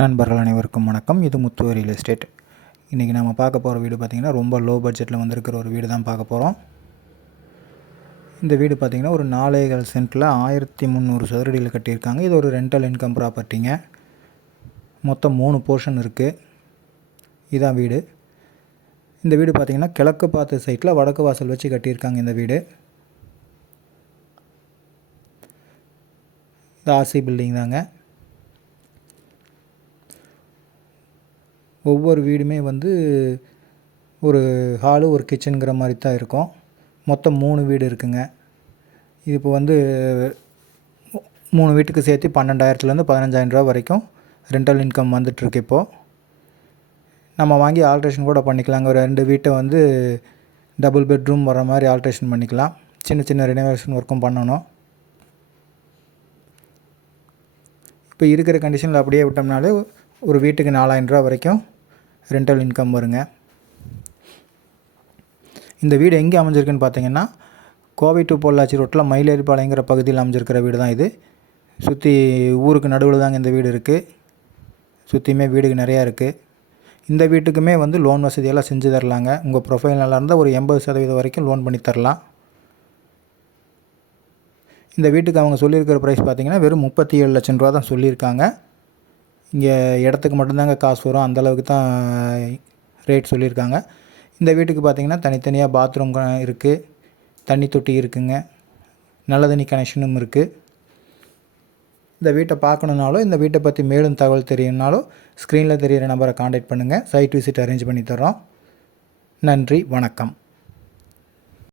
நண்பர்கள் அனைவருக்கும் வணக்கம். இது முத்து ரியல் எஸ்டேட் இன்றைக்கி நம்ம பார்க்க போகிற வீடு பார்த்திங்கன்னா ரொம்ப லோ பட்ஜெட்டில் வந்திருக்கிற ஒரு வீடு தான் பார்க்க போகிறோம் இந்த வீடு பார்த்திங்கன்னா ஒரு நாலேகால் சென்ட்டில் ஆயிரத்தி முந்நூறு சதுரடியில் கட்டியிருக்காங்க. இது ஒரு ரெண்டல் இன்கம் ப்ராப்பர்ட்டிங்க மொத்தம் மூணு போர்ஷன் இருக்குது இதான் வீடு. இந்த வீடு பார்த்திங்கன்னா கிழக்கு பார்த்த சைட்டில் வடக்கு வாசல் வச்சு கட்டியிருக்காங்க இந்த வீடு. இது ஆர்சி பில்டிங் தாங்க. ஒவ்வொரு வீடுமே வந்து ஒரு ஹாலு ஒரு கிச்சனுங்கிற மாதிரி தான் இருக்கும். மொத்தம் மூணு வீடு இருக்குங்க. இது இப்போ வந்து மூணு வீட்டுக்கு சேர்த்து பன்னெண்டாயிரத்துலேருந்து பதினஞ்சாயிரம் ரூபா வரைக்கும் ரெண்டல் இன்கம் வந்துட்டுருக்கு இப்போது நம்ம வாங்கி ஆல்ட்ரேஷன் கூட பண்ணிக்கலாங்க. ஒரு ரெண்டு வீட்டை வந்து டபுள் பெட்ரூம் வர மாதிரி ஆல்ட்ரேஷன் பண்ணிக்கலாம். சின்ன சின்ன ரினோவேஷன் ஒர்க்கும் பண்ணணும். இப்போ இருக்கிற கண்டிஷனில் அப்படியே விட்டோம்னாலே ஒரு வீட்டுக்கு நாலாயிரம் ரூபா வரைக்கும் ரெண்டல் இன்கம் வருங்க. இந்த வீடு எங்கே அமைஞ்சிருக்குன்னு பார்த்தீங்கன்னா கோவை டு பொள்ளாச்சி ரோட்டில் மயிலேறிப்பாளையங்கிற பகுதியில் அமைஞ்சிருக்கிற வீடு தான் இது. சுற்றி ஊருக்கு நடுவில் தாங்க இந்த வீடு இருக்குது சுற்றியுமே வீடுக்கு நிறையா இருக்குது இந்த வீட்டுக்குமே வந்து லோன் வசதியெல்லாம் செஞ்சு தரலாங்க. உங்கள் ப்ரொஃபைல் நல்லா இருந்தால் ஒரு எண்பது சதவீதம் வரைக்கும் லோன் பண்ணி தரலாம். இந்த வீட்டுக்கு அவங்க சொல்லியிருக்கிற ப்ரைஸ் பார்த்தீங்கன்னா வெறும் முப்பத்தி ஏழு லட்சம் ரூபா தான் சொல்லியிருக்காங்க. இங்கே இடத்துக்கு மட்டும்தாங்க காசு வரும். அந்தளவுக்கு தான் ரேட் சொல்லியிருக்காங்க. இந்த வீட்டுக்கு பார்த்தீங்கன்னா தனித்தனியாக பாத்ரூம் இருக்குது தண்ணி தொட்டி இருக்குங்க. நல்ல தண்ணி கனெக்ஷனும் இருக்குது இந்த வீட்டை பார்க்கணுன்னாலும் இந்த வீட்டை பற்றி மேலும் தகவல் தெரியும்னாலும் ஸ்க்ரீனில் தெரிகிற நம்பரை காண்டாக்ட் பண்ணுங்கள் சைட் விசிட் அரேஞ்ச் பண்ணி தரோம் நன்றி வணக்கம்.